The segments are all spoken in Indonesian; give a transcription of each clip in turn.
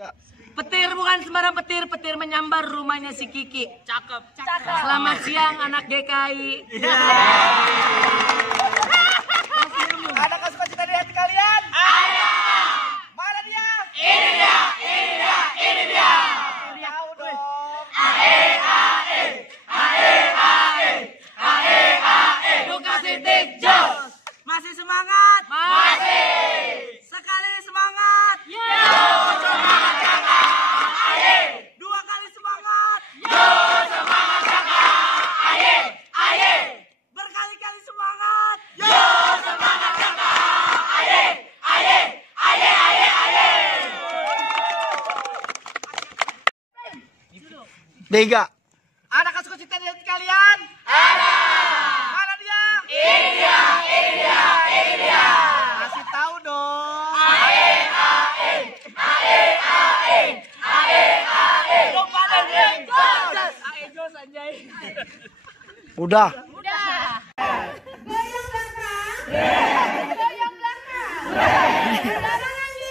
Petir bukan sembarang petir, petir menyambar rumahnya si Kiki. Cakep. Selamat siang anak GKI. Ada cita-cita di hati kalian? Ada. Mana dia? Ini dia. Tahu dong. Buka Sitik Jos. Masih semangat? Masih. Sekali semangat? Semangat kakak. Aye. Dua kali semangat? Semangat kakak. Aye. Berkali-kali semangat? Semangat kakak. Aye. Tiga. Ada cita-cita di hati kalian? Ada. Mana dia? Ini dia. Kasih tahu dong. Lupa deh. Jos anjay. Udah. Goyang belakang. Goyang belakang. Sekarang lagi.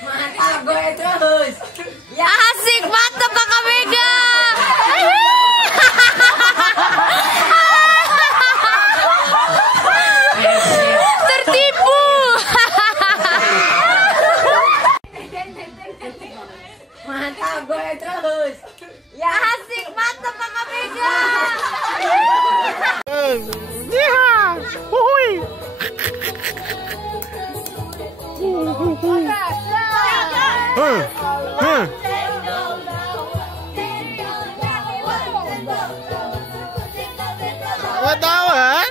Mantap gue terus. Ya asik, mantap kakak Mega. Tertipu. Mantap gue terus. Ya asik, mantap kakak Mega. Tawan.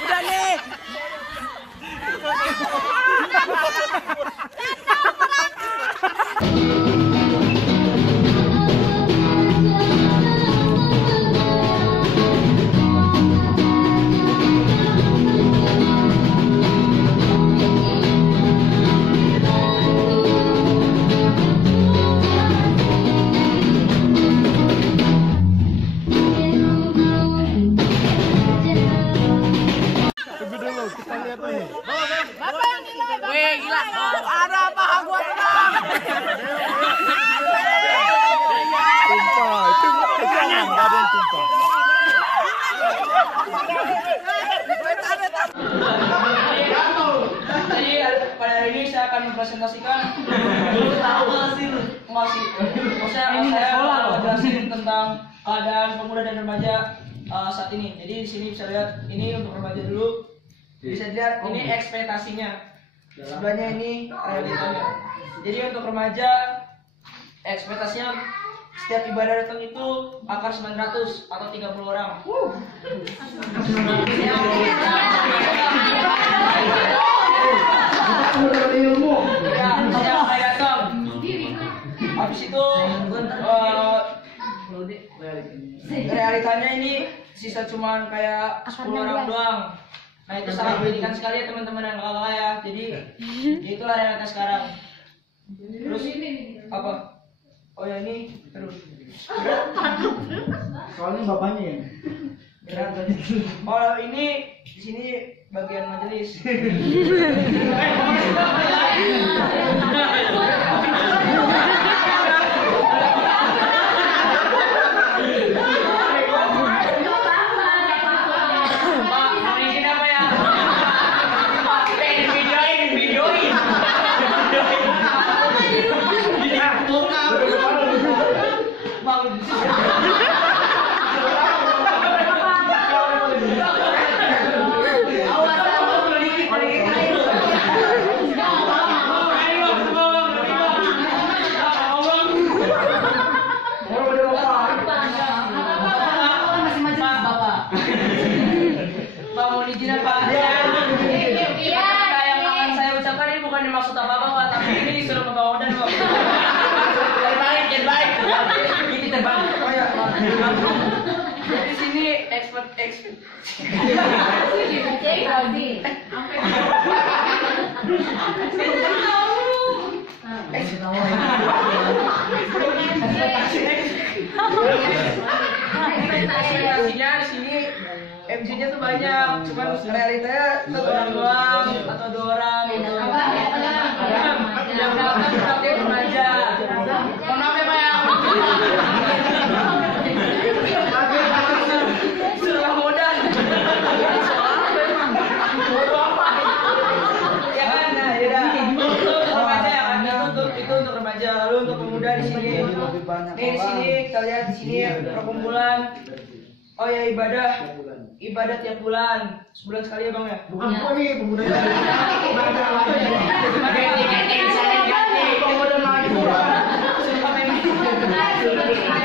Udah nih. Tunggu dulu, kita lihat nih. Wih gila. Ada paha gua tenang. Tumpah, itu jangan, nggak ada yang tumpah. Jadi pada hari ini saya akan mempresentasikan Maksudnya saya akan menjelaskan tentang keadaan pemuda dan remaja saat ini. Jadi di sini bisa lihat ini untuk remaja dulu. Bisa dilihat ini ekspektasinya. Sebelahnya ini realitanya. Jadi untuk remaja ekspektasinya setiap ibadah datang itu akar 900 atau 30 orang. Ya, setiap kali datang. Habis itu realitanya ini sisa cuman kayak 10 orang doang. Nah itu sangat menyedihkan sekali ya teman-teman dan kakak ya. Jadi itulah realitas sekarang. Terus apa? Oh ya ini terus. Soalnya bapaknya ya. Berat. Oh ini di sini bagian majelis. Pak, hari ini apa ya? Mohon izin Pak. Kata yang akan saya ucapkan ini bukan dimaksud apa-apa Pak, tapi ini disuruh ke Bang Odan Pak. Terbaik. Ini terbaik. Oh ya. Jadi sini expert. Ekspektasinya di sini MC-nya tuh banyak, cuman realitanya satu orang doang atau 2 orang gitu. Yang datang sebagai remaja. Mohon maaf ya Pak ya. Sudah modal. Ya kan, nah ya. Untuk remaja ya kan, itu untuk remaja. Lalu untuk pemuda di sini. Nih di sini kita lihat di sini perkumpulan. Oh ya ibadah tiap bulan, sebulan sekali ya Bang ya. Bukan gua nih pemudanya.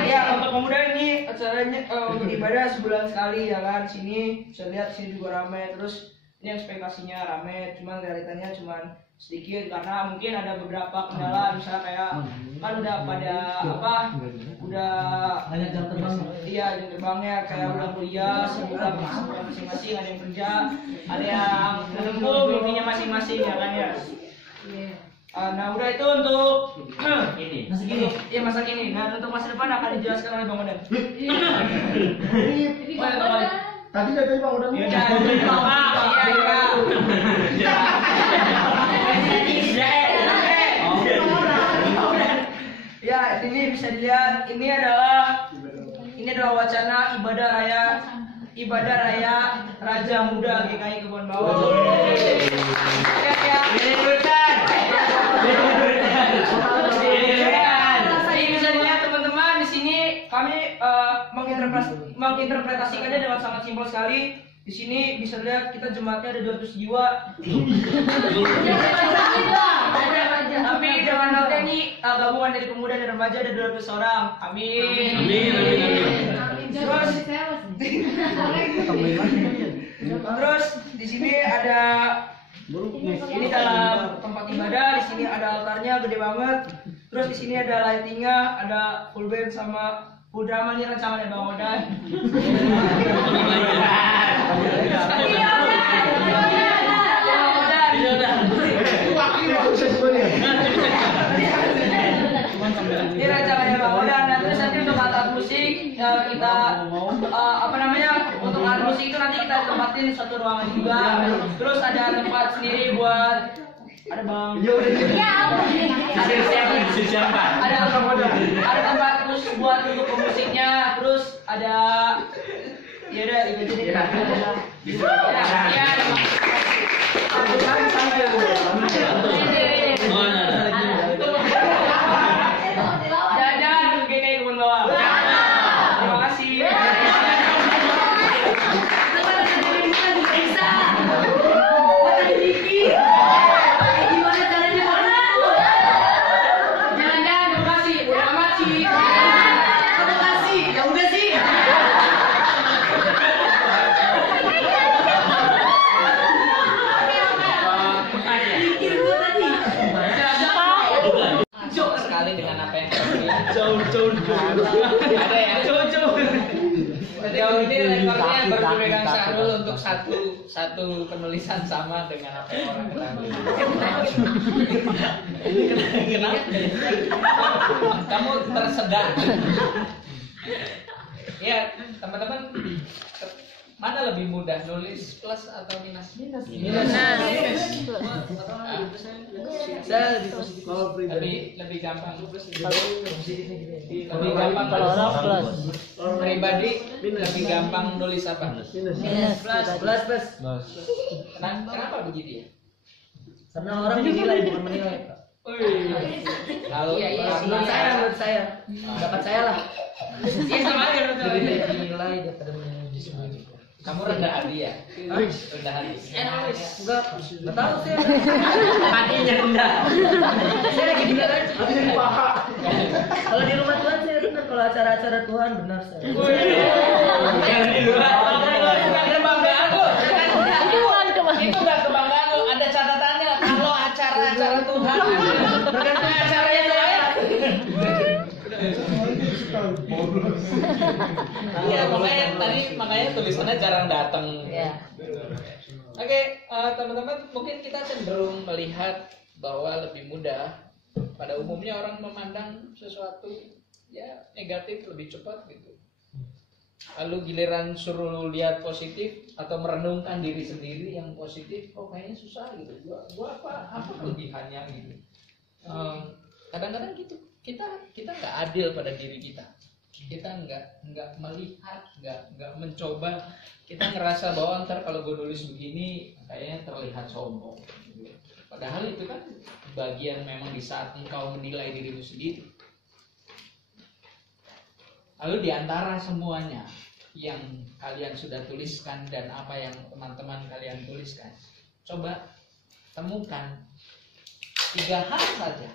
Ya untuk pemuda ini acaranya untuk ibadah sebulan sekali ya kan. Sini bisa lihat sini juga ramai. Terus ini ekspektasinya ramai, cuman realitanya cuman sedikit karena mungkin ada beberapa kendala, misalnya kayak kan udah pada udah Banyak jam terbang. Iya, jam terbangnya kayak udah kuliah, sebulan masing-masing, ada yang kerja, ada yang menempuh mimpinya masing-masing ya kan ya. Nah udah itu untuk ini masa kini. Iya masa kini. Nah untuk masa depan akan dijelaskan oleh Bang Odan. Tadi dari Bang Odan. Iya. Ya, ini bisa dilihat ini adalah wacana ibadah raya Raja Muda GKI Kebon Bawang. Ini bisa dilihat teman-teman di sini kami menginterpretasikannya dengan sangat simpel sekali. Di sini bisa lihat kita jemaatnya ada 200 jiwa. Tapi jangan lupa ini gabungan dari pemuda dan remaja ada 200 orang. Amin. Terus di sini ada ini dalam tempat ibadah, di sini ada altarnya gede banget. Terus di sini ada lightingnya, ada full band sama full drama nih rancangannya Bang Odan. Ini rancangannya Bang Odan. Nah, terus nanti untuk alat musik kita untuk alat musik itu nanti kita tempatin satu ruangan juga. Terus ada tempat sendiri buat ada Bang. Ada tempat khusus buat untuk pemusiknya. Terus ada ya udah itu jadi. Jajan GKI Kebon Bawang. Terima kasih. Ada ya? Sejauh ini rekornya baru dipegang Syahrul untuk satu penulisan sama dengan apa yang orang ketahui. Kenapa? Kamu tersedak. Ya, teman-teman, mana lebih mudah nulis plus atau minus? Minus. Lebih gampang. Lebih gampang kalau orang plus. Pribadi lebih gampang nulis apa? Minus. Plus. Kenapa begitu ya? Karena orang dinilai bukan menilai. Kalau Menurut saya Dapat saya lah. iya sama aja Dinilai daripada menilai sendiri. kamu rendah hati ya? Rendah hati. Enggak tahu sih. Hatinya rendah. Saya lagi bilang aja. Kalau di rumah Tuhan saya benar, kalau acara-acara Tuhan benar saya. Yang di luar. Ada bangga aku. itu nggak kebanggaan lo. Ada catatannya kalau acara-acara Tuhan bergantung acaranya saya. Iya, makanya tulisannya jarang datang. Iya. Oke, teman-teman, mungkin kita cenderung melihat bahwa lebih mudah. Pada umumnya orang memandang sesuatu ya negatif lebih cepat gitu. Lalu giliran suruh lihat positif atau merenungkan diri sendiri yang positif, oh kayaknya susah gitu. Gua apa kelebihannya gitu. Kadang-kadang gitu. Kita nggak adil pada diri kita. Kita nggak melihat, nggak mencoba. Kita ngerasa bahwa ntar kalau gue nulis begini kayaknya terlihat sombong. Padahal itu kan bagian memang di saat engkau menilai dirimu sendiri. Lalu di antara semuanya yang kalian sudah tuliskan dan apa yang teman-teman kalian tuliskan, coba temukan 3 hal saja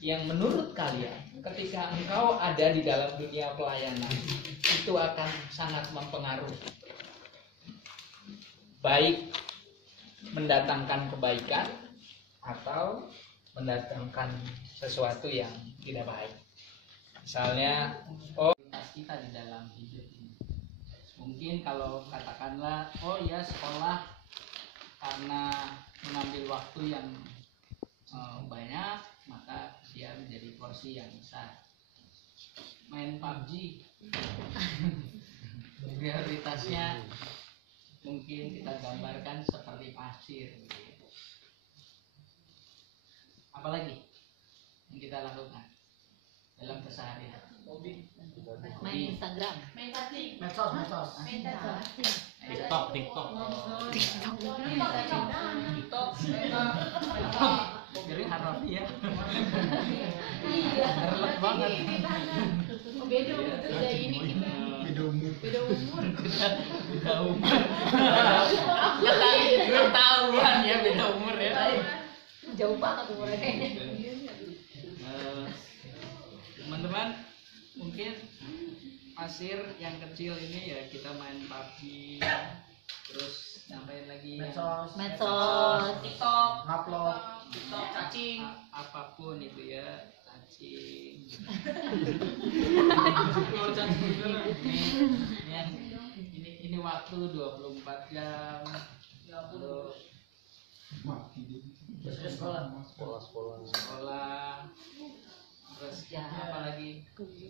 yang menurut kalian ketika engkau ada di dalam dunia pelayanan itu akan sangat mempengaruhi, baik mendatangkan kebaikan atau mendatangkan sesuatu yang tidak baik. Misalnya, kita di dalam hidup ini. Mungkin kalau katakanlah, oh ya sekolah karena mengambil waktu yang banyak, maka dia menjadi porsi yang besar. Main PUBG, prioritasnya mungkin kita gambarkan seperti pasir. Apalagi yang kita lakukan dalam keseharian? Main Instagram. Main pasti. Medsos. TikTok. Jadi harapi ya. Terlek banget. Beda kerja ini. Beda umur. Beda umur. Ketahuan ya beda umur ya. Jauh banget umurnya kayaknya. Teman-teman, mungkin pasir yang kecil ini ya kita main PUBG, terus nyampein lagi Medsos. TikTok. Upload. TikTok cacing. apapun itu ya, cacing. Ini waktu 24 jam. Lalu sekolah. Terus apa lagi? Terus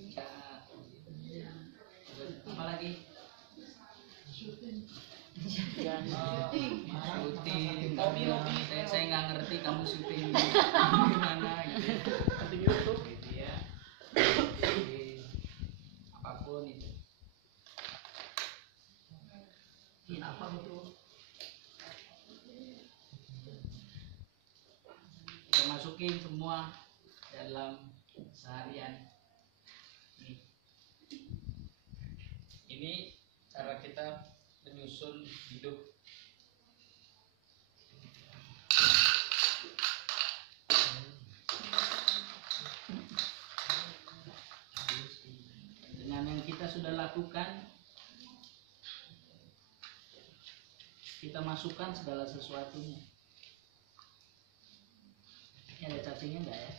apa lagi? Syuting. Saya nggak ngerti kamu syuting gimana gitu. Di YouTube gitu ya. Jadi, apapun itu. Apa itu? Kita masukin semua dalam seharian. Ini cara kita menyusun hidup. Dengan yang kita sudah lakukan, kita masukkan segala sesuatunya. Ini ada cacingnya enggak ya?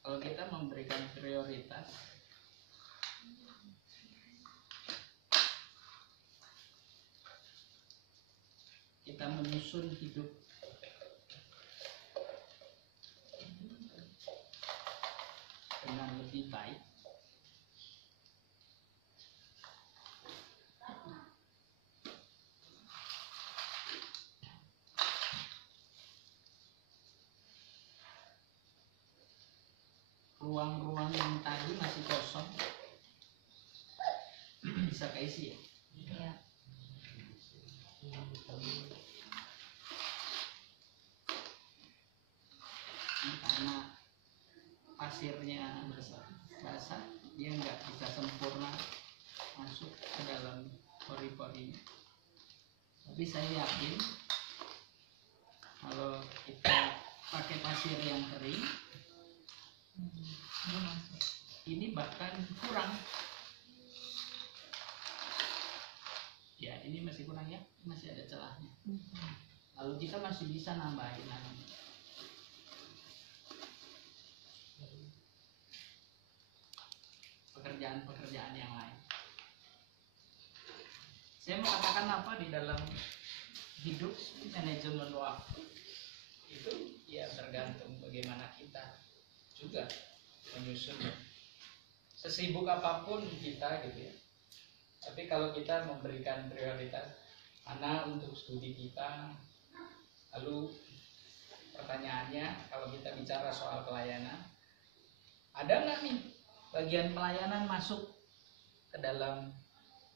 Kalau kita memberikan prioritas, kita menyusun hidup dengan lebih baik, ruang-ruang yang tadi masih kosong bisa keisi ya. Iya. Karena pasirnya basah, dia nggak bisa sempurna masuk ke dalam pori-porinya. Tapi saya yakin kalau kita pasir yang kering ini bahkan kurang. Ya, ini masih kurang ya, masih ada celahnya. Lalu kita masih bisa nambahin lagi. Pekerjaan-pekerjaan yang lain. Saya mau katakan apa di dalam hidup manajemen waktu itu ya tergantung bagaimana kita juga menyusun. Sesibuk apapun kita gitu ya. Tapi kalau kita memberikan prioritas mana untuk studi kita, lalu pertanyaannya kalau kita bicara soal pelayanan, ada nggak nih bagian pelayanan masuk ke dalam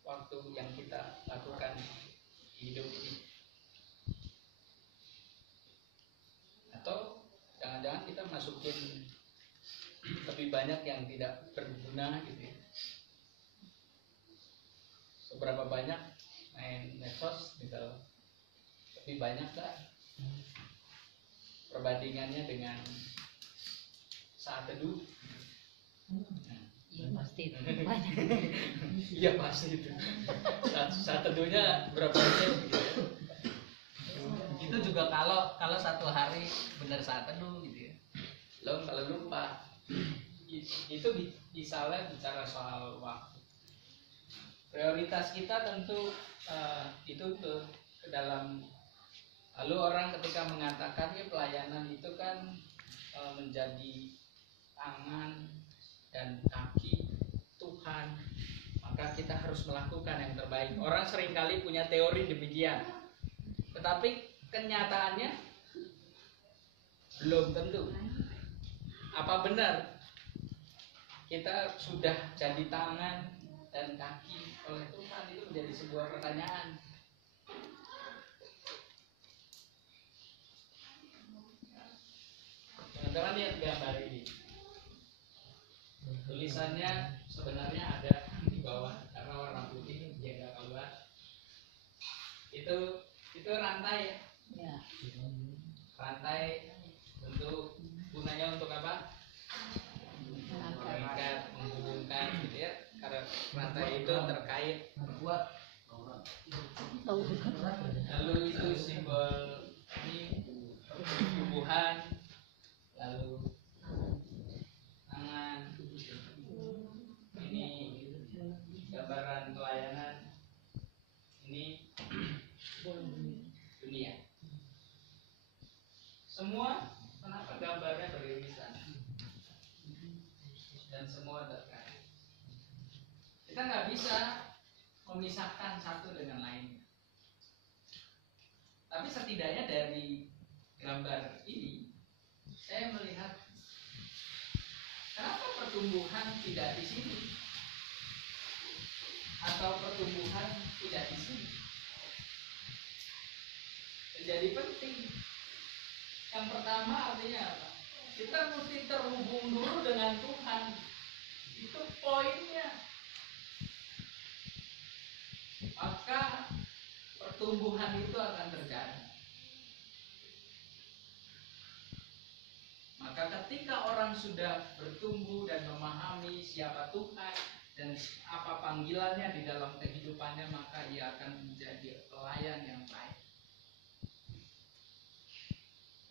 waktu yang kita lakukan di hidup ini? Atau jangan-jangan kita masukin lebih banyak yang tidak berguna gitu ya. Seberapa banyak main medsos misal, lebih banyak gak perbandingannya dengan saat teduh? Iya pasti itu banyak. Iya pasti itu. Saat teduhnya berapa jam gitu ya? Itu juga kalau satu hari benar saat teduh gitu ya. Lo kalau lupa itu misalnya bicara soal waktu. Prioritas kita tentu itu ke dalam. Lalu orang ketika mengatakan ya pelayanan itu kan menjadi tangan dan kaki Tuhan, maka kita harus melakukan yang terbaik. Orang seringkali punya teori demikian, tetapi kenyataannya belum tentu. Apa benar kita sudah jadi tangan dan kaki oleh Tuhan? Itu menjadi sebuah pertanyaan. Teman-teman lihat gambar ini. Tulisannya sebenarnya ada di bawah karena warna putih dia nggak keluar. Itu rantai ya. Ya. Rantai untuk gunanya untuk apa? Mengikat, menghubungkan gitu ya. Karena rantai itu terkait. Lalu itu simbol ini tubuhan, lalu tangan. Ini gambaran pelayanan. Ini dunia. Semua kenapa gambarnya beririsan dan semua terkait. Kita nggak bisa memisahkan satu dengan lainnya. Tapi setidaknya dari gambar ini saya melihat kenapa pertumbuhan tidak di sini atau pertumbuhan tidak di sini. Menjadi penting. Yang pertama artinya apa? Kita mesti terhubung dulu dengan Tuhan. Itu poinnya. Maka pertumbuhan itu akan terjadi. Maka ketika orang sudah bertumbuh dan memahami siapa Tuhan dan apa panggilannya di dalam kehidupannya, maka ia akan menjadi pelayan yang baik.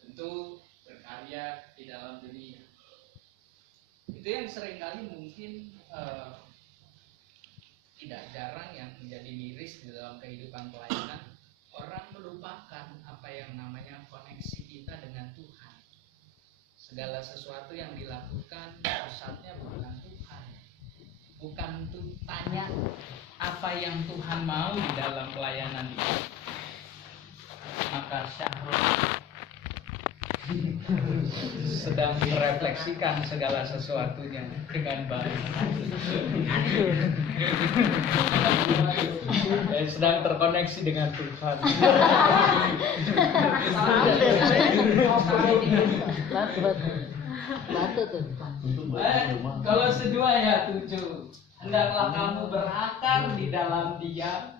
Tentu berkarya di dalam dunia. Itu yang seringkali mungkin tidak jarang yang menjadi miris di dalam kehidupan pelayanan. Orang melupakan apa yang namanya koneksi kita dengan Tuhan. Segala sesuatu yang dilakukan pusatnya bukan Tuhan. Bukan untuk tanya apa yang Tuhan mau di dalam pelayanan itu. Maka Syahrul sedang merefleksikan segala sesuatunya dengan baik dan sedang terkoneksi dengan Tuhan. Batu tuh. Kalau kedua ya 7, hendaklah kamu berakar di dalam Dia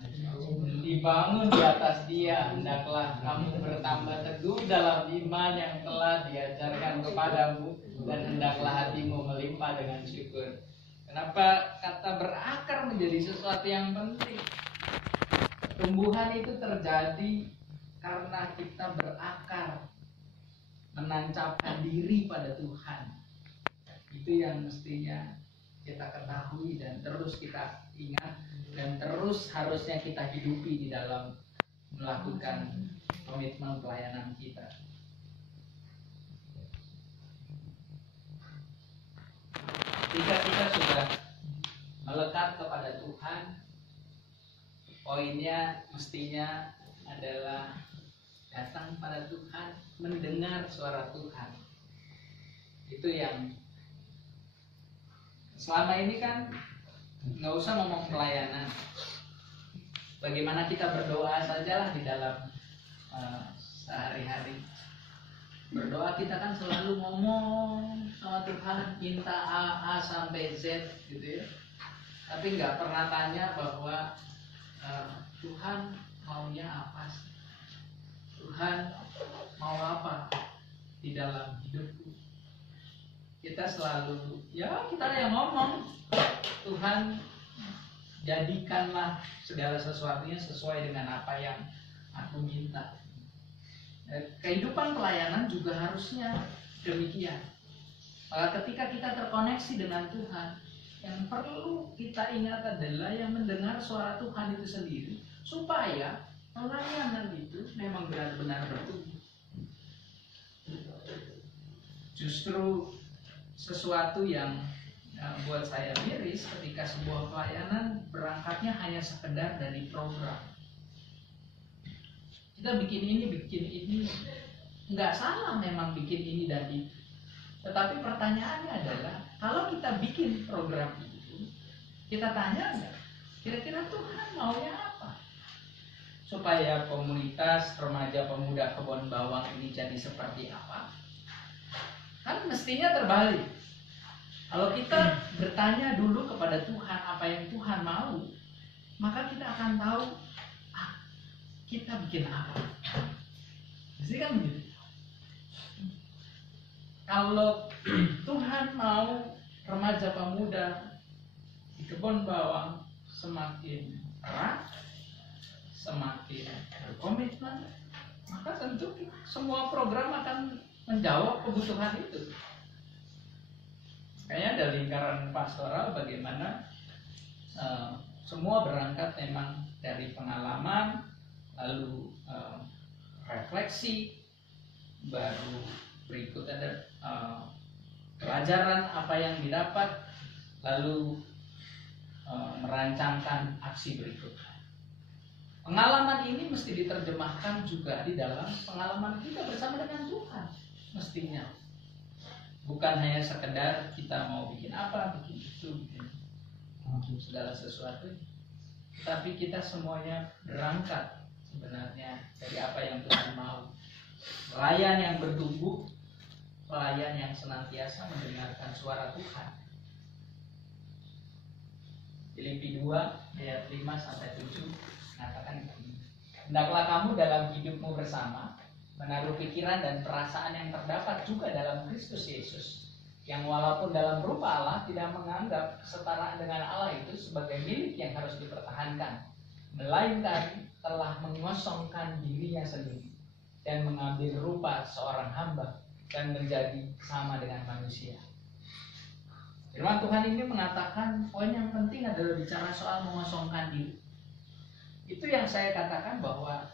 dibangun di atas dia. Hendaklah kamu bertambah teguh dalam iman yang telah diajarkan kepadamu, dan hendaklah hatimu melimpah dengan syukur. Kenapa kata berakar menjadi sesuatu yang penting? Tumbuhan itu terjadi karena kita berakar, menancapkan diri pada Tuhan. Itu yang mestinya kita ketahui dan terus kita ingat, dan terus harusnya kita hidupi di dalam melakukan komitmen pelayanan kita. Ketika kita sudah melekat kepada Tuhan, poinnya mestinya adalah datang pada Tuhan, mendengar suara Tuhan. Itu yang selama ini kan nggak usah ngomong pelayanan, bagaimana kita berdoa sajalah di dalam sehari-hari. Berdoa kita kan selalu ngomong sama Tuhan, minta A sampai Z gitu ya. Tapi nggak pernah tanya bahwa Tuhan maunya apa sih? Tuhan mau apa di dalam hidupku? Kita selalu, ya kita yang ngomong, Tuhan jadikanlah segala sesuatunya sesuai dengan apa yang aku minta. Kehidupan pelayanan juga harusnya demikian. Maka ketika kita terkoneksi dengan Tuhan, yang perlu kita ingat adalah yang mendengar suara Tuhan itu sendiri, supaya pelayanan itu memang benar-benar bertumbuh. Justru sesuatu yang buat saya miris ketika sebuah pelayanan berangkatnya hanya sekedar dari program. Kita bikin ini, nggak salah memang bikin ini dan itu. Tetapi pertanyaannya adalah, kalau kita bikin program itu, kita tanya nggak, kira-kira Tuhan maunya apa? Supaya komunitas remaja pemuda Kebon Bawang ini jadi seperti apa? Kan mestinya terbalik. Kalau kita bertanya dulu kepada Tuhan apa yang Tuhan mau, maka kita akan tahu kita bikin apa. Jadi kan begitu. Kalau Tuhan mau remaja pemuda di Kebon Bawang semakin erat, semakin berkomitmen, maka tentu semua program akan menjawab kebutuhan itu. Kayaknya ada lingkaran pastoral bagaimana semua berangkat memang dari pengalaman, lalu refleksi, baru berikut ada pelajaran apa yang didapat, lalu merancangkan aksi berikutnya. Pengalaman ini mesti diterjemahkan juga di dalam pengalaman kita bersama dengan Tuhan mestinya. Bukan hanya sekedar kita mau bikin apa, bikin itu, bikin segala sesuatu, tapi kita semuanya berangkat sebenarnya dari apa yang Tuhan mau. Pelayan yang bertumbuh, pelayan yang senantiasa mendengarkan suara Tuhan. Filipi 2 ayat 5-7 mengatakan, hendaklah kamu dalam hidupmu bersama menaruh pikiran dan perasaan yang terdapat juga dalam Kristus Yesus, yang walaupun dalam rupa Allah tidak menganggap kesetaraan dengan Allah itu sebagai milik yang harus dipertahankan, melainkan telah mengosongkan dirinya sendiri dan mengambil rupa seorang hamba dan menjadi sama dengan manusia. Firman Tuhan ini mengatakan poin yang penting adalah bicara soal mengosongkan diri. Itu yang saya katakan bahwa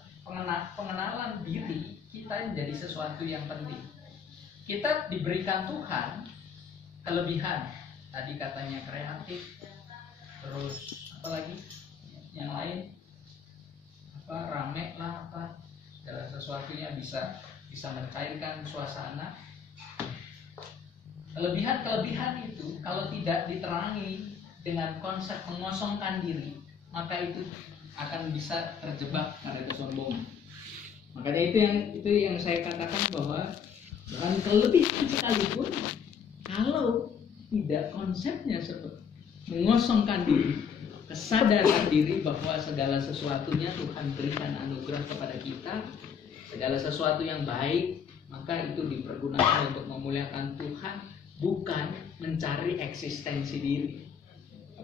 pengenalan diri kita menjadi sesuatu yang penting. Kita diberikan Tuhan kelebihan. Tadi katanya kreatif, terus apa lagi? Yang lain rame lah, segala sesuatunya bisa mencairkan suasana. Kelebihan itu kalau tidak diterangi dengan konsep mengosongkan diri, maka itu akan bisa terjebak pada kesombongan. Makanya itu yang saya katakan bahwa bahan kelebihan sekalipun kalau tidak konsepnya seperti mengosongkan diri, kesadaran diri bahwa segala sesuatunya Tuhan berikan anugerah kepada kita, segala sesuatu yang baik, maka itu dipergunakan untuk memuliakan Tuhan, bukan mencari eksistensi diri.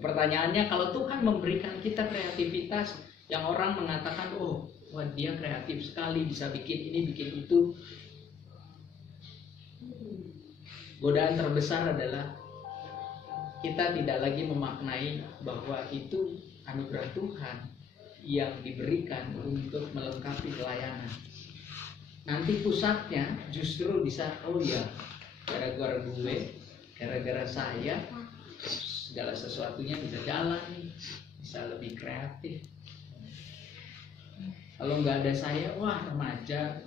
Pertanyaannya, kalau Tuhan memberikan kita kreativitas yang orang mengatakan, oh, wah dia kreatif sekali, bisa bikin ini, bikin itu. Godaan terbesar adalah kita tidak lagi memaknai bahwa itu anugerah Tuhan yang diberikan untuk melengkapi pelayanan. Nanti pusatnya justru bisa, oh ya, gara-gara gue, gara-gara saya, segala sesuatunya bisa jalan, bisa lebih kreatif. Kalau nggak ada saya, wah remaja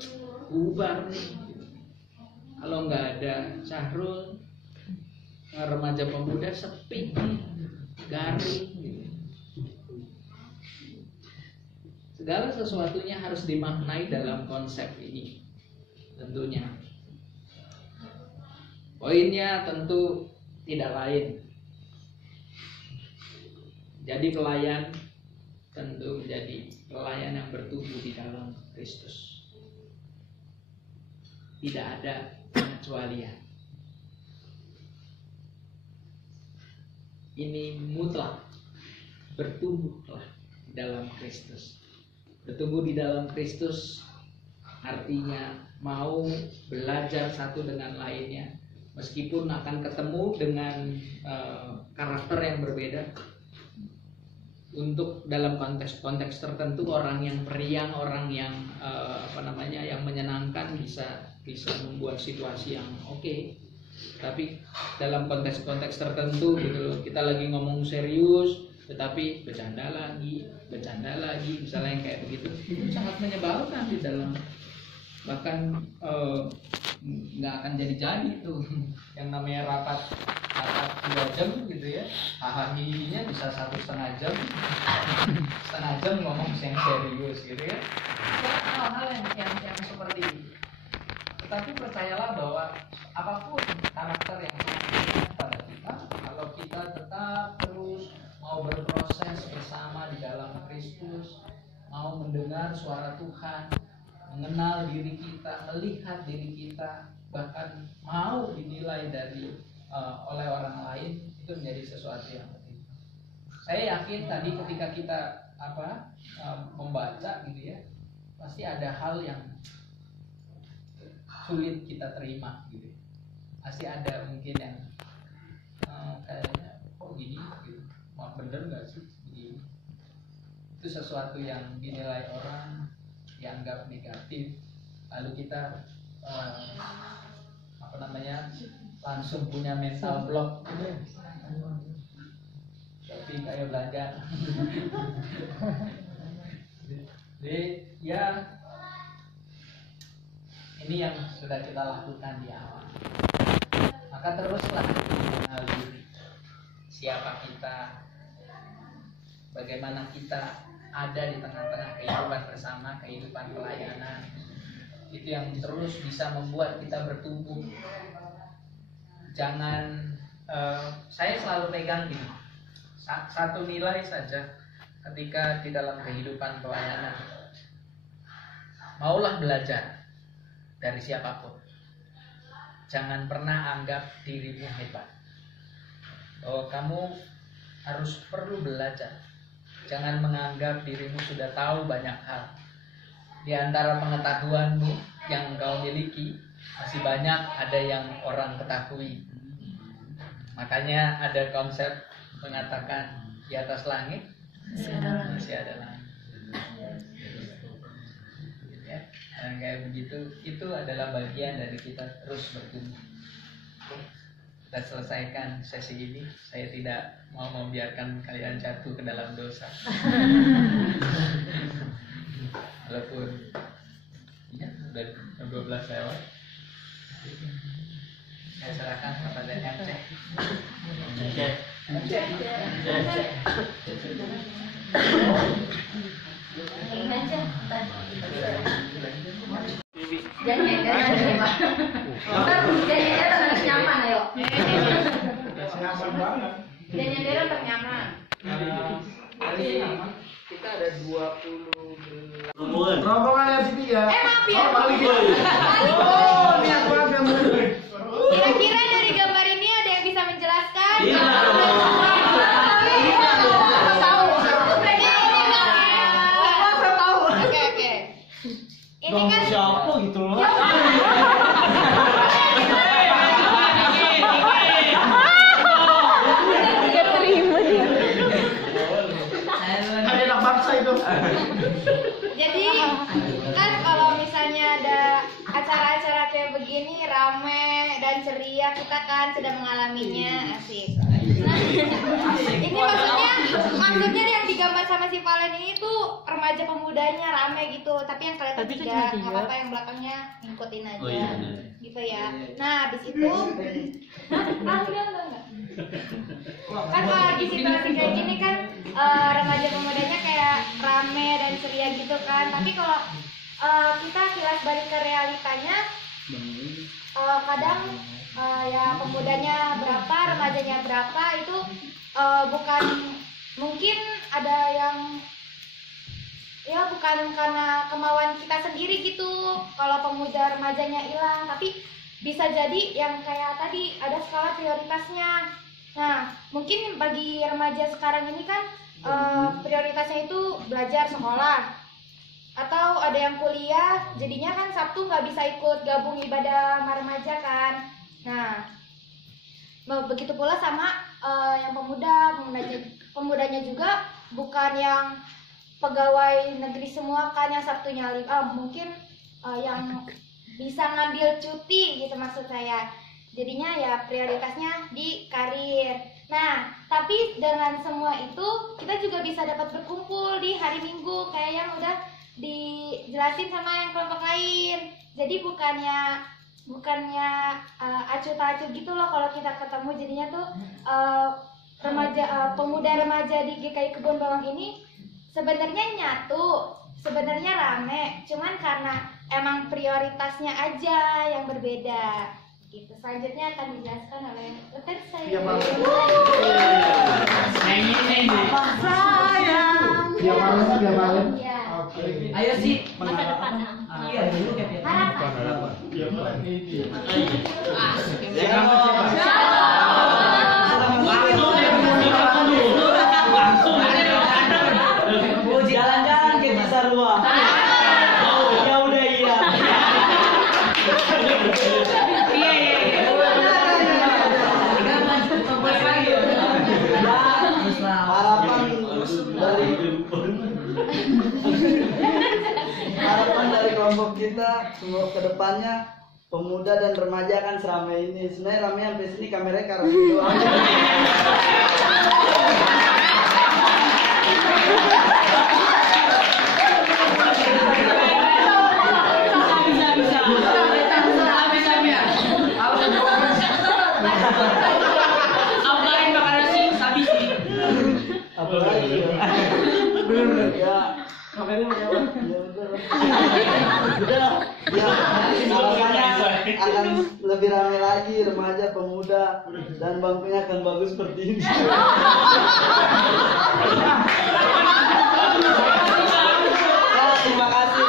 bubar nih. Kalau nggak ada Syahrul, remaja pemuda sepi, garing. Gitu. Segala sesuatunya harus dimaknai dalam konsep ini, tentunya. Poinnya tentu tidak lain. Jadi pelayan tentu menjadi pelayan yang bertumbuh di dalam Kristus. Tidak ada pengecualian. Ini mutlak, bertumbuhlah di dalam Kristus. Bertumbuh di dalam Kristus artinya mau belajar satu dengan lainnya, meskipun akan ketemu dengan karakter yang berbeda. Untuk dalam konteks tertentu, orang yang periang, orang yang yang menyenangkan bisa membuat situasi yang oke. Tapi dalam konteks tertentu gitu loh, kita lagi ngomong serius tetapi bercanda lagi, misalnya yang kayak begitu, itu sangat menyebalkan di dalam, bahkan nggak akan jadi tuh yang namanya rapat 2 jam gitu ya, hahaha bisa 1,5 jam, setengah jam ngomong yang serius gitu ya. Hal-hal yang seperti ini. Tetapi percayalah bahwa apapun karakter yang sangat pada kita, kalau kita tetap terus mau berproses bersama di dalam Kristus, mau mendengar suara Tuhan, mengenal diri kita, melihat diri kita, bahkan mau dinilai oleh orang lain, itu menjadi sesuatu yang penting. Saya yakin tadi ketika kita membaca gitu ya, pasti ada hal yang sulit kita terima gitu. Pasti ada mungkin yang kayaknya kok gini gitu. Mau bener nggak sih begini? Itu sesuatu yang dinilai orang, dianggap negatif, lalu kita langsung punya mental block, tapi kayak belanja. Jadi ya ini yang sudah kita lakukan di awal. Maka teruslah mengenal diri, siapa kita, bagaimana kita ada di tengah-tengah kehidupan bersama, kehidupan pelayanan. Itu yang terus bisa membuat kita bertumbuh. Jangan, saya selalu pegang gini, satu nilai saja ketika di dalam kehidupan pelayanan. Maulah belajar dari siapapun. Jangan pernah anggap dirimu hebat, bahwa kamu harus perlu belajar. Jangan menganggap dirimu sudah tahu banyak hal. Di antara pengetahuanmu yang engkau miliki, masih banyak ada yang orang ketahui. Makanya ada konsep mengatakan di atas langit masih ada langit. Ya, dan kayak begitu, itu adalah bagian dari kita terus bertumbuh. Kita selesaikan sesi ini. Saya tidak mau membiarkan kalian jatuh ke dalam dosa. Walaupun ya, udah 12 lewat. Saya serahkan kepada MC. Nyaman ayo. Jangan tetap nyaman. ini kita ada 20 Rombongan yang ketiga. Maaf ya. Niat banget yang Kira-kira dari gambar ini ada yang bisa menjelaskan? Iya. Oke. Ini kan Siapa gitu loh? ada anak bangsa itu. jadi kan kalau misalnya ada acara-acara kayak begini rame dan ceria, kita kan sedang mengalaminya, asik. Nah, ini maksudnya yang digambar sama si Valen ini tuh remaja pemudanya rame gitu, tapi yang kalian tidak, nggak apa-apa, yang belakangnya ngikutin aja. Oh, iya. Gitu ya. Nah, habis itu enggak. Kan kalau lagi situasi kayak gini kan remaja pemudanya kayak rame dan ceria gitu kan, tapi kalau kita kilas balik ke realitanya, kadang ya pemudanya berapa, remajanya berapa itu bukan, mungkin ada yang ya bukan karena kemauan kita sendiri gitu kalau pemuda remajanya hilang, tapi bisa jadi yang kayak tadi ada skala prioritasnya. Nah, mungkin bagi remaja sekarang ini kan prioritasnya itu belajar sekolah, atau ada yang kuliah, jadinya kan Sabtu nggak bisa ikut gabung ibadah sama remaja kan. Nah, begitu pula sama yang pemudanya juga bukan yang pegawai negeri semua kan yang Sabtunya mungkin yang bisa ngambil cuti gitu maksud saya. Jadinya ya prioritasnya di karir. Nah, tapi dengan semua itu kita juga bisa dapat berkumpul di hari Minggu kayak yang udah dijelasin sama yang kelompok lain. Jadi bukannya acuh tak acuh gitu loh kalau kita ketemu, jadinya tuh pemuda remaja di GKI Kebun Bawang ini sebenarnya nyatu, sebenarnya rame, cuman karena emang prioritasnya aja yang berbeda gitu. Selanjutnya akan dijelaskan oleh rekan saya. Iya, Bang. Dia malam. Iya. Oke. Ayo sih. Masa depan. Iya, dulu kan ya. Harapan. Mau jalan-jalan ke Cisarua. Ya udah iya. Harapan dari kelompok kita semoga kedepannya pemuda dan remaja akan seramai ini. Sebenarnya ramai sampai sini kameranya karena doang. Apalagi bener ya. Kameranya udah ya, harapannya akan lebih ramai lagi remaja, pemuda, dan bangkunya akan bagus seperti ini. Ya, terima kasih.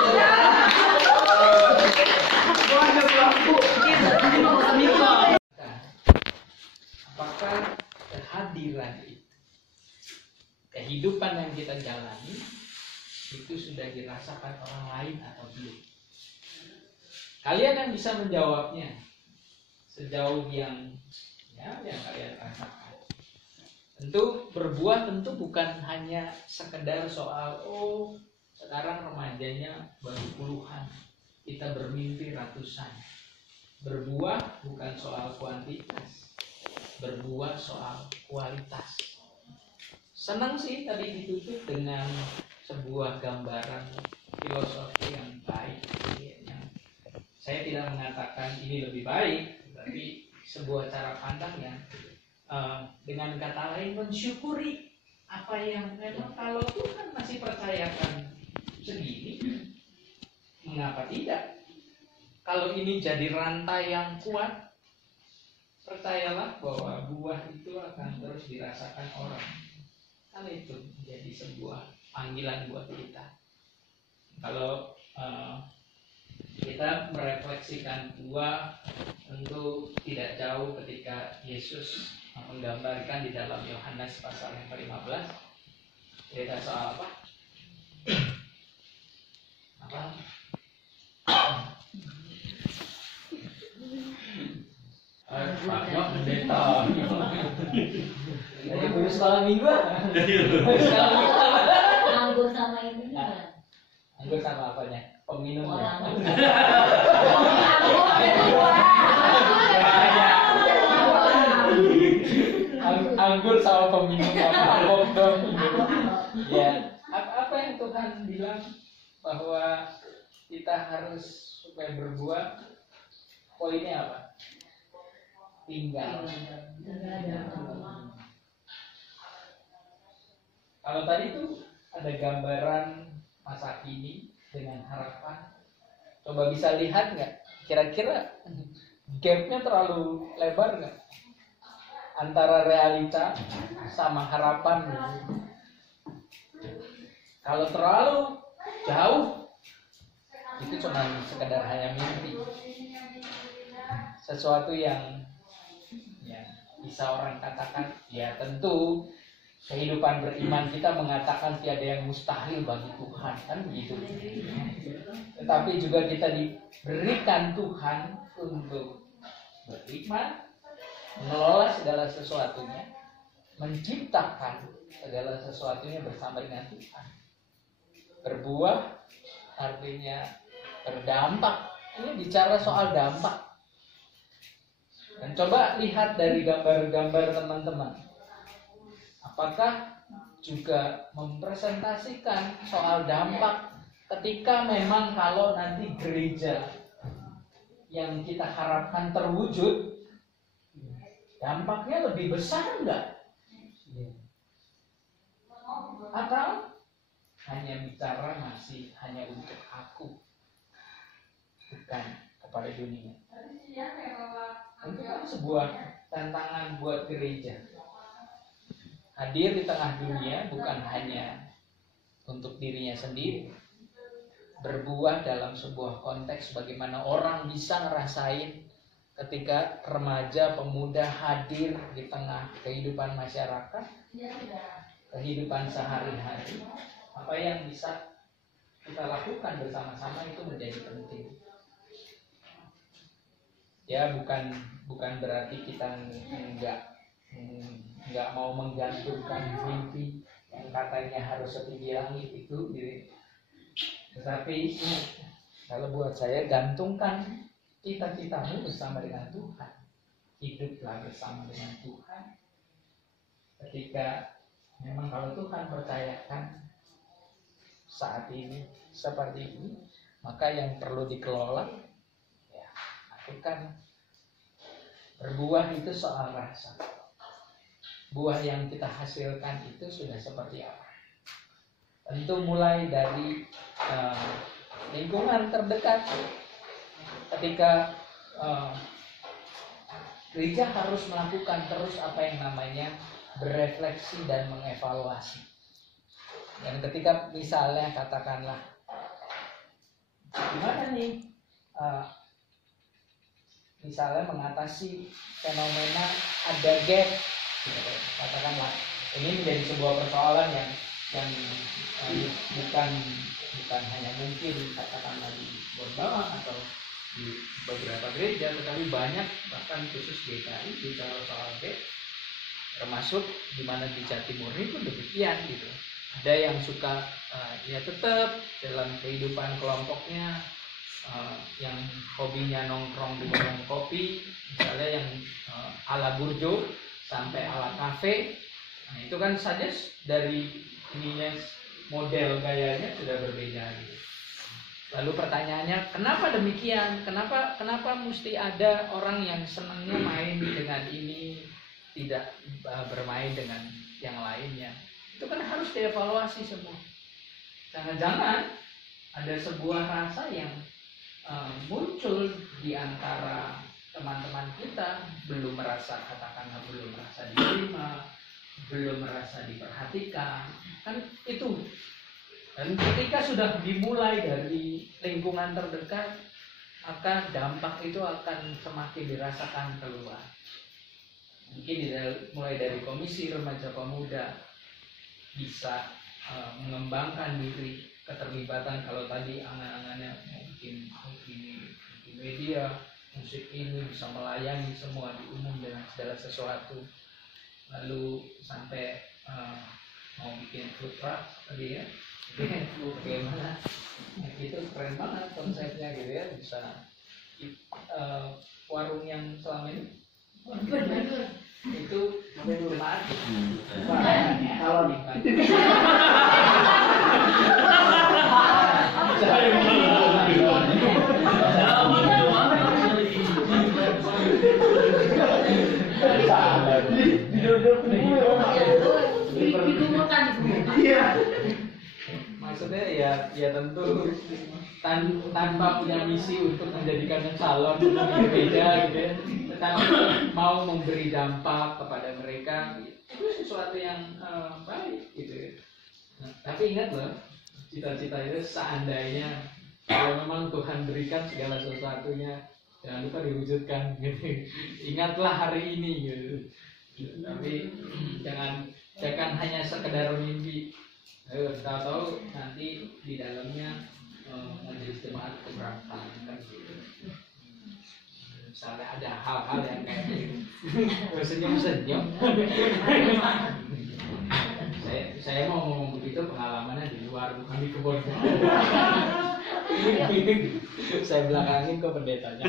Apakah kehadiran itu, kehidupan yang kita jalani itu sudah dirasakan orang lain atau belum? Kalian yang bisa menjawabnya sejauh yang kalian rasakan. Tentu berbuah tentu bukan hanya sekedar soal sekarang remajanya baru puluhan, kita bermimpi ratusan. Berbuah bukan soal kuantitas, berbuah soal kualitas. Senang sih tadi ditutup dengan sebuah gambaran filosofi yang baik. Saya tidak mengatakan ini lebih baik, tapi sebuah cara pandang yang dengan kata lain mensyukuri apa yang memang kalau Tuhan masih percayakan segini, mengapa tidak? Kalau ini jadi rantai yang kuat, percayalah bahwa buah itu akan terus dirasakan orang. Kan itu menjadi sebuah panggilan buat kita. Kalau kita merefleksikan buah, tentu tidak jauh ketika Yesus menggambarkan di dalam Yohanes pasal yang ke-15 cerita soal apa? Pak Nyok pendeta. Jadi guru sekolah minggu. Anggur sama ini Anggur sama apanya? Peminumnya. Anggur sama peminum apa dong? Ya, apa yang Tuhan bilang bahwa kita harus supaya berbuah? Poinnya apa? Tinggal. Kalau tadi tuh ada gambaran masa kini dengan harapan. Coba bisa lihat nggak? Kira-kira gapnya terlalu lebar nggak? Antara realita sama harapan. Kalau terlalu jauh, itu cuma sekedar hanya mimpi. Sesuatu yang ya, bisa orang katakan, ya tentu kehidupan beriman kita mengatakan tiada yang mustahil bagi Tuhan, kan begitu. Tetapi juga kita diberikan Tuhan untuk beriman, mengelola segala sesuatunya, menciptakan segala sesuatunya bersama dengan Tuhan. Berbuah artinya berdampak. Ini bicara soal dampak. Dan coba lihat dari gambar-gambar teman-teman. Apakah juga mempresentasikan soal dampak ketika memang kalau nanti gereja yang kita harapkan terwujud, dampaknya lebih besar enggak? Atau hanya bicara masih hanya untuk aku, bukan kepada dunia? Itu kan sebuah tantangan buat gereja. Hadir di tengah dunia bukan hanya untuk dirinya sendiri. Berbuah dalam sebuah konteks bagaimana orang bisa ngerasain ketika remaja, pemuda hadir di tengah kehidupan masyarakat, kehidupan sehari-hari. Apa yang bisa kita lakukan bersama-sama itu menjadi penting. Ya, bukan berarti kita nggak mau menggantungkan mimpi yang katanya harus setinggi langit itu, tetapi kalau buat saya, gantungkan cita-citamu bersama dengan Tuhan, hiduplah bersama dengan Tuhan. Ketika memang kalau Tuhan percayakan saat ini seperti ini, maka yang perlu dikelola, ya lakukan. Berbuah itu soal rasa. Buah yang kita hasilkan itu sudah seperti apa? Tentu mulai dari lingkungan terdekat. Ketika gereja harus melakukan terus apa yang namanya berefleksi dan mengevaluasi. Dan ketika misalnya katakanlah, gimana nih misalnya mengatasi fenomena ada gap, gitu. Katakanlah ini menjadi sebuah persoalan yang bukan hanya mungkin katakanlah di Bonbama atau di beberapa gereja, tetapi banyak bahkan khusus GKI bicara soal gap, termasuk di mana di Jatimurni pun demikian gitu. Ada yang suka ya tetap dalam kehidupan kelompoknya, yang hobinya nongkrong di warung kopi, misalnya yang ala burjo sampai ala kafe. Nah, itu kan saja dari ininya, model gayanya sudah berbeda gitu. Lalu pertanyaannya, kenapa demikian? Kenapa mesti ada orang yang senangnya main dengan ini, tidak bermain dengan yang lainnya? Itu kan harus dievaluasi semua. Jangan-jangan ada sebuah rasa yang muncul di antara teman-teman kita, belum merasa, katakanlah belum merasa diterima, belum merasa diperhatikan, kan itu. Dan ketika sudah dimulai dari lingkungan terdekat, maka dampak itu akan semakin dirasakan keluar. Mungkin mulai dari komisi remaja pemuda bisa mengembangkan diri, keterlibatan. Kalau tadi anak-anaknya mau bikin ini, bikin media, musik ini, bisa melayani semua di umum dengan segala sesuatu. Lalu sampai mau bikin food truck tadi ya, bagaimana? Nah, itu keren banget konsepnya gitu ya, bisa warung yang selama ini itu bermanfaat. Kalau nih maksudnya ya tentu tanpa punya misi untuk menjadikan calon berbeda gitu ya, tetapi mau memberi dampak kepada mereka, itu sesuatu yang baik gitu ya. Nah, tapi ingat loh, cita-cita itu seandainya kalau memang Tuhan berikan segala sesuatunya, jangan lupa diwujudkan gitu. Ingatlah hari ini gitu. Tapi jangan hanya sekedar mimpi. Tahu-tahu nanti di dalamnya majelis jemaat keberatan kan gitu. Misalnya ada hal-hal yang kayak gitu, senyum-senyum. saya mau ngomong begitu, pengalamannya di luar, bukan di kebun. Saya belakangin kok pendetanya.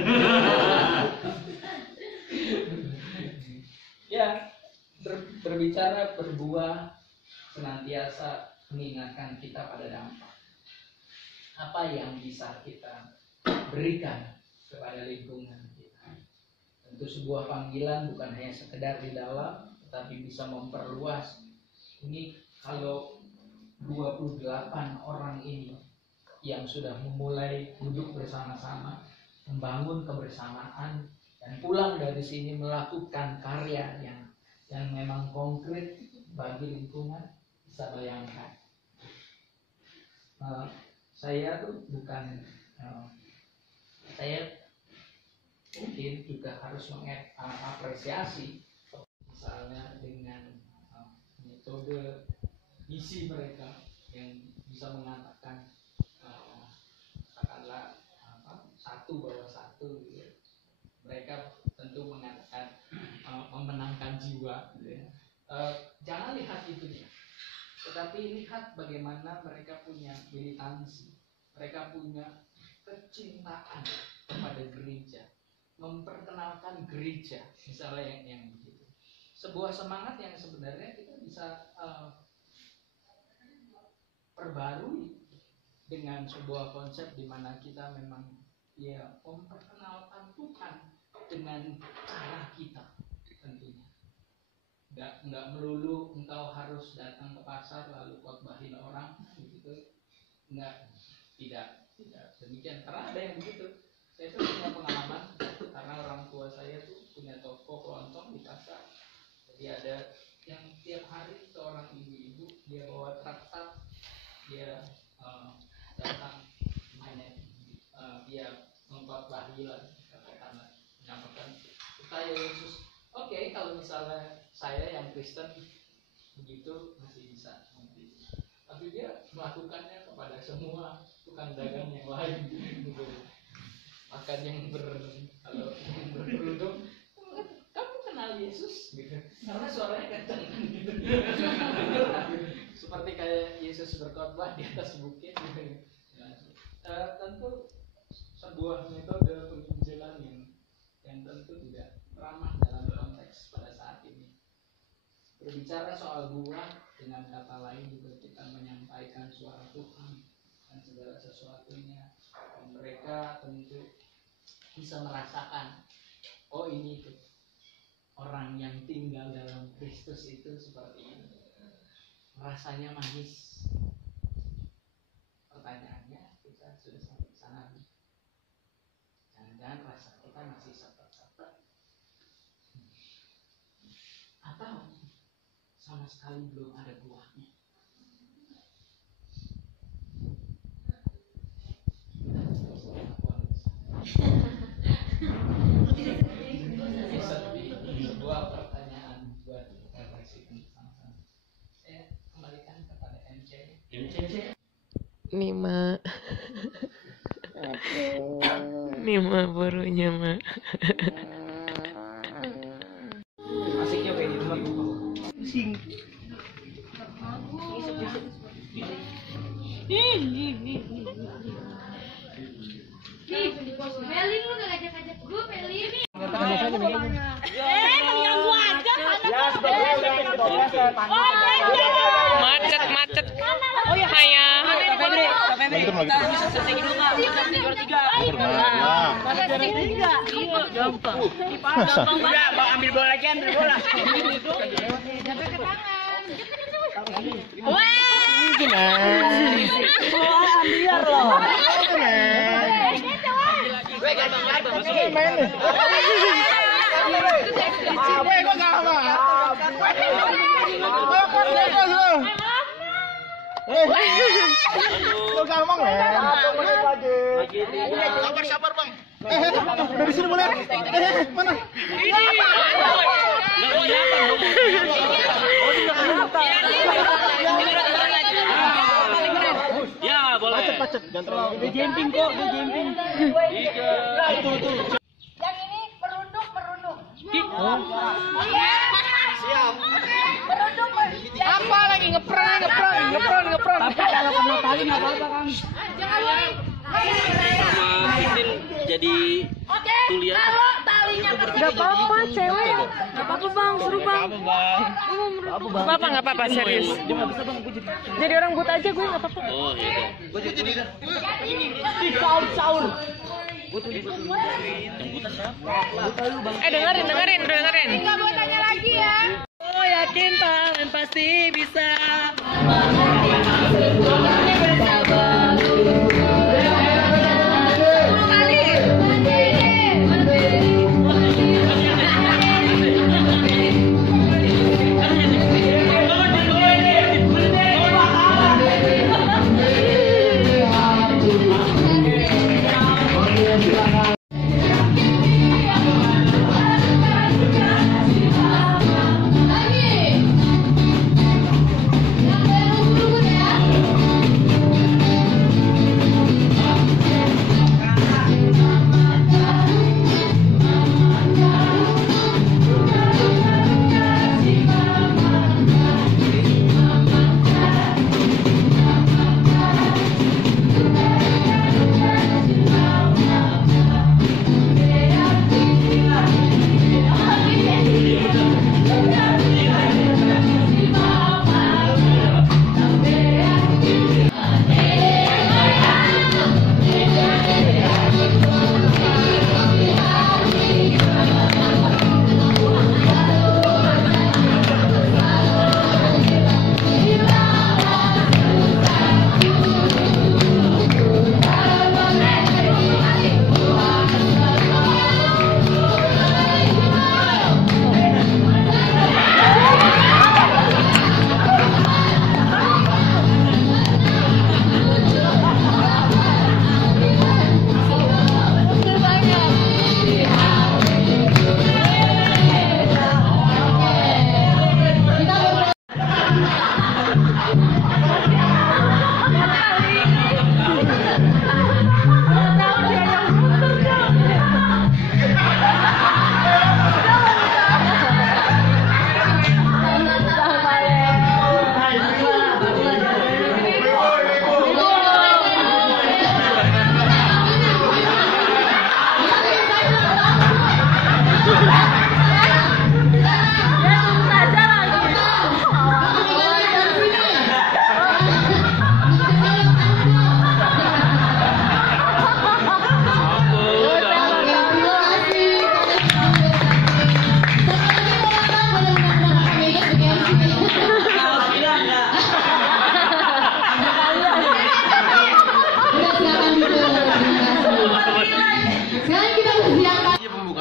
Ya, berbicara berbuah senantiasa mengingatkan kita pada dampak. Apa yang bisa kita berikan kepada lingkungan kita. Tentu sebuah panggilan bukan hanya sekedar di dalam, tetapi bisa memperluas. Ini kalau 28 orang ini yang sudah memulai duduk bersama-sama, membangun kebersamaan, dan pulang dari sini melakukan karya yang memang konkret bagi lingkungan, bisa bayangkan. Saya tuh bukan, saya mungkin juga harus mengapresiasi misalnya dengan metode misi mereka yang bisa mengatakan katakanlah satu bawah satu gitu ya. Mereka tentu mengatakan memenangkan jiwa gitu ya. Jangan lihat itunya, tetapi lihat bagaimana mereka punya militansi, mereka punya kecintaan kepada gereja, memperkenalkan gereja, misalnya yang begitu. Sebuah semangat yang sebenarnya kita bisa perbarui dengan sebuah konsep di mana kita memang ya memperkenalkan Tuhan dengan cara kita tentunya. Nggak melulu engkau harus datang ke pasar lalu khotbahin orang gitu. Tidak demikian, karena ada yang begitu. Saya tuh punya pengalaman karena orang tua saya tuh punya toko kelontong di pasar. Jadi ada yang tiap hari seorang ibu-ibu, dia bawa traktor, dia datang hanya dia mengkhotbahi lah, katakanlah menyampaikan saya Yesus. Oke, kalau misalnya saya yang Kristen begitu masih bisa nanti. Tapi dia melakukannya kepada semua tukang dagang yang lain gitu. Bahkan yang berkerudung, kamu kenal Yesus gitu. Karena suaranya kencang gitu. Seperti kayak Yesus berkhotbah di atas bukit gitu. Tentu sebuah metode penginjilan yang tentu tidak ramah dalam konteks pada saat ini. Berbicara soal buah, dengan kata lain juga kita menyampaikan suara Tuhan dan segala sesuatunya. Dan mereka tentu bisa merasakan, oh ini tuh orang yang tinggal dalam Kristus itu seperti ini. Rasanya manis. Pertanyaannya, kita sudah sampai sana. Jangan-jangan rasa kita masih sepet-sepet. Atau sama sekali belum ada buahnya. Sebuah pertanyaan buat refleksi sama-sama. Saya kembalikan kepada MC. Nima. Nima barunya mah. Asiknya kayak gitu bang. Pusing. Meli lu gak ngajak-ngajak gue, Meli. Macet. Oh ya Haya. Ambil bola lagi, ambil bola. Biar loh. Sabar bang. Dari sini boleh. Mana? Ya, boleh. Macet. Jangan terlalu. Dia jumping kok, dia jumping. Itu. Yang ini merunduk. Siap. Merunduk. Apa lagi ngeprank. Tapi kalau kena tali nggak apa-apa kan? Jangan lagi. Jadi Oke, kalau talinya Gak apa-apa cewek. Gak apa-apa bang, seru bang. Gak apa-apa serius. Jadi orang buta aja gue gak apa-apa. oh iya. Saul. Dengerin. nggak mau tanya lagi ya. Oh yakin tangan pasti bisa.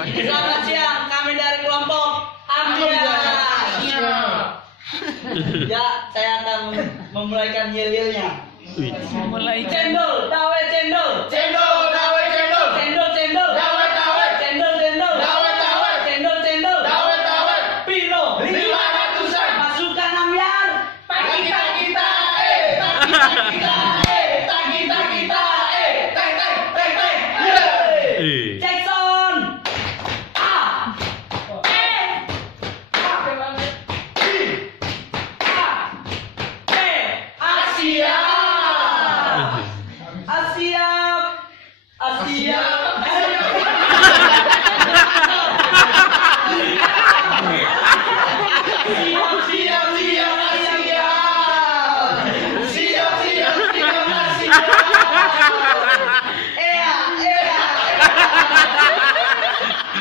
Selamat siang, kami dari kelompok Ambiar. Ya, saya akan memulaikan yel-yelnya. Mulai. Cendol, dawe cendol. Cendol, dawe cendol. Cendol, cendol. Dawe, dawe. Cendol, cendol. Dawe, dawe. Cendol, cendol. Dawe, dawe. Piro. 500-an. Pasukan ambiar. Kita, kita, kita, teng, teng, teng, teng. Jackson. Asia. Asia. Asia. Siap, siap, siap, Asia. Siap, siap, siap, Asia. Ea, ea.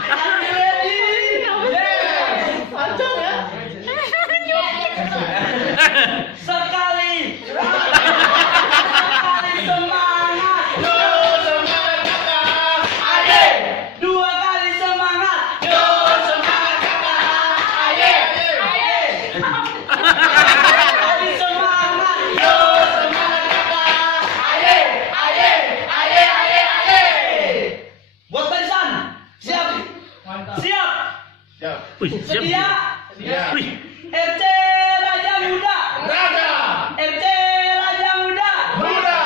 Are you ready? Yes. Sekali. Sekali semangat. Yo, semangat kakak. Aye. Dua kali semangat. Yo, semangat kakak. Aye. Aye. Tiga kali semangat. Yo, semangat kakak. Aye, aye, aye, aye, aye. Buat barisan. Siap. Siap. Siap. Sedia. Siap. RC Raja Muda. Raja. RC Raja Muda. Muda.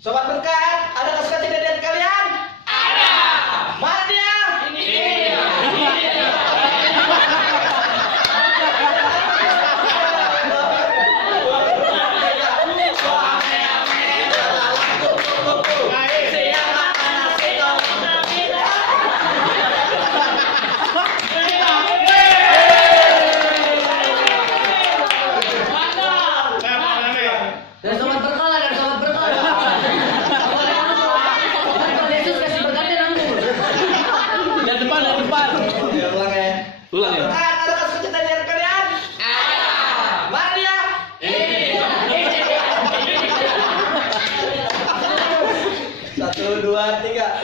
Sobat berkat, ada suka tidak di hati kalian? Ada. Mana dia? Ini dia. Dan sobat berkala, dan sobat berkala. Yesus kasih berkatnya langsung. Yang depan, yang depan. Ya, ulang ya. Ulang ya. Berkat, ada suka tidak di hati kalian? Ada. Mana dia? Satu, dua, tiga.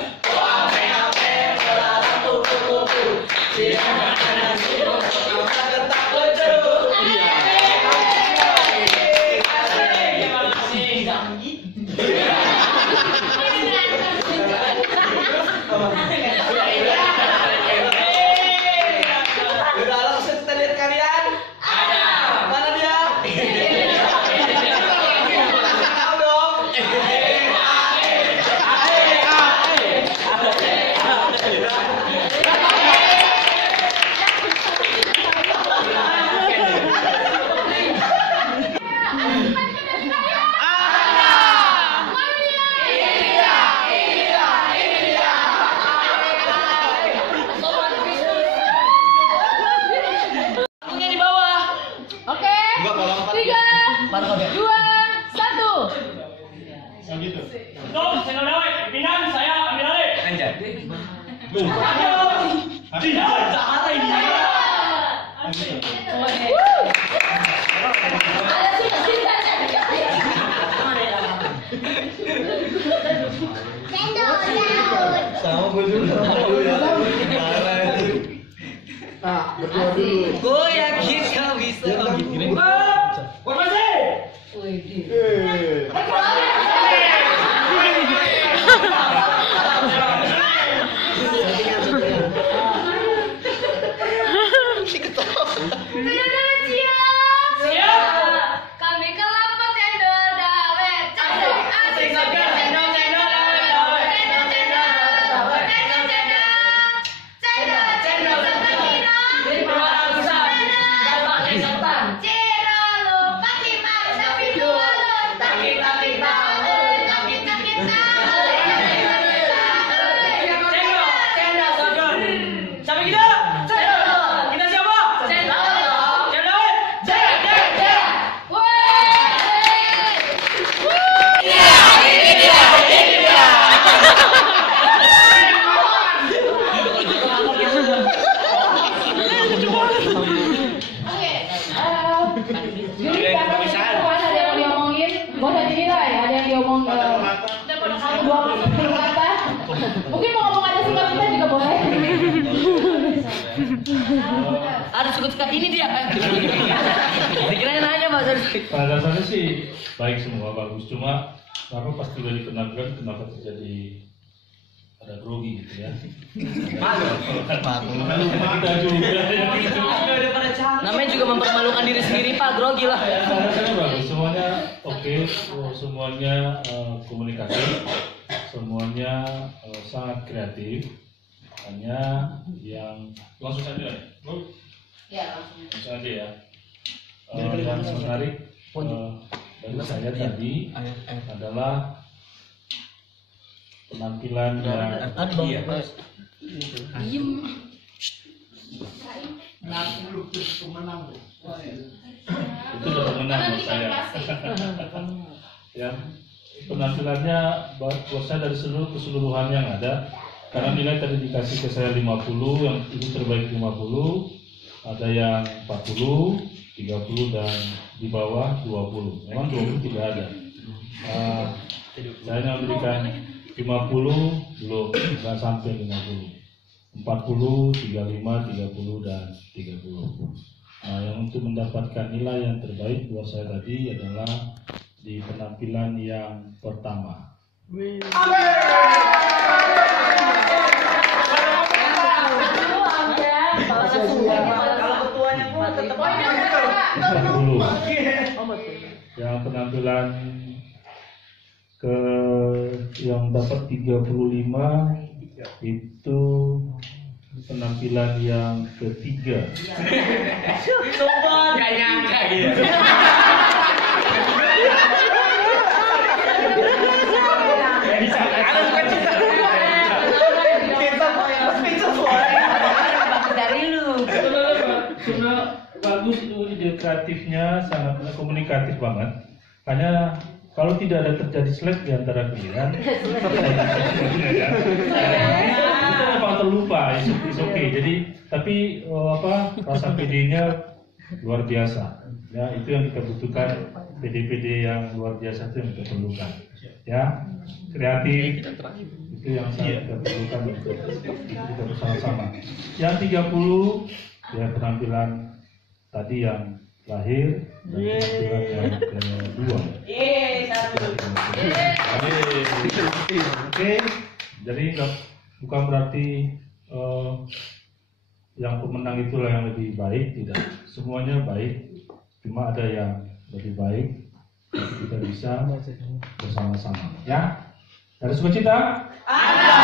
Udah ada suka tidak di hati kalian? Ada. Mana dia? Tahu dong. Punya di bawah. Oke. 3, 2, 1. Stop, channel dawe. Pimpinan saya ambil alih. Tidak, Zahara ini. Sama gue juga. Parah itu. Nah, berdua dulu. Gue yakin kau bisa. Formasi. Kami kelapa cendol dawet. Cendol asik cendol cendol cendol dawet. Cendol cendol cendol cendol cendol cendol cendol. 500-an. Gak pakai serta. Ada suka-suka ini dia. Dikirain nanya Mas. Pada dasarnya sih baik semua, bagus. Cuma kenapa pas sudah dikenalkan kenapa terjadi ada grogi gitu ya? Kita juga. Namanya juga mempermalukan diri sendiri Pak, grogi lah. Rasanya bagus, semuanya oke, semuanya komunikatif, semuanya sangat kreatif. Hanya yang langsung saja ya, langsung aja ya. Yang menarik dari saya tadi adalah penampilan yang itu udah pemenang buat saya. Ya, penampilannya buat saya dari seluruh keseluruhan yang ada. Karena nilai tadi dikasih ke saya 50, yang itu terbaik 50, ada yang 40, 30 dan di bawah 20. Memang 20 tidak ada. Saya memberikan 50 belum, nggak sampai 50. 40, 35, 30 dan 30. Nah, yang untuk mendapatkan nilai yang terbaik buat saya tadi adalah di penampilan yang pertama. Yang penampilan yang dapat 35 itu penampilan yang ketiga. Gak nyangka gitu. Bagus itu ide kreatifnya, sangat komunikatif banget. Hanya kalau tidak ada terjadi slack di antara kalian, itu memang terlupa, it's okay. Jadi tapi rasa PD-nya luar biasa. Ya, itu yang kita butuhkan, PD yang luar biasa itu yang kita perlukan. Ya, kreatif itu yang sangat kita perlukan untuk kita bersama-sama. Yang 30 ya penampilan tadi yang lahir dan penampilan yang kedua. Oke, jadi bukan berarti yang pemenang itulah yang lebih baik, tidak. Semuanya baik, cuma ada yang lebih baik. Kita bisa bersama-sama. Ya, ada sukacita? Ada.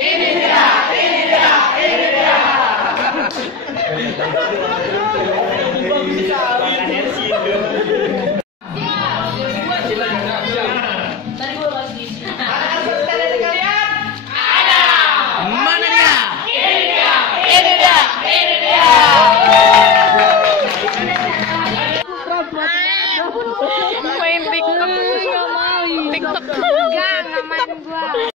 Ini dia, ini dia, ini dia. Main TikTok. TikTok. Enggak main gua.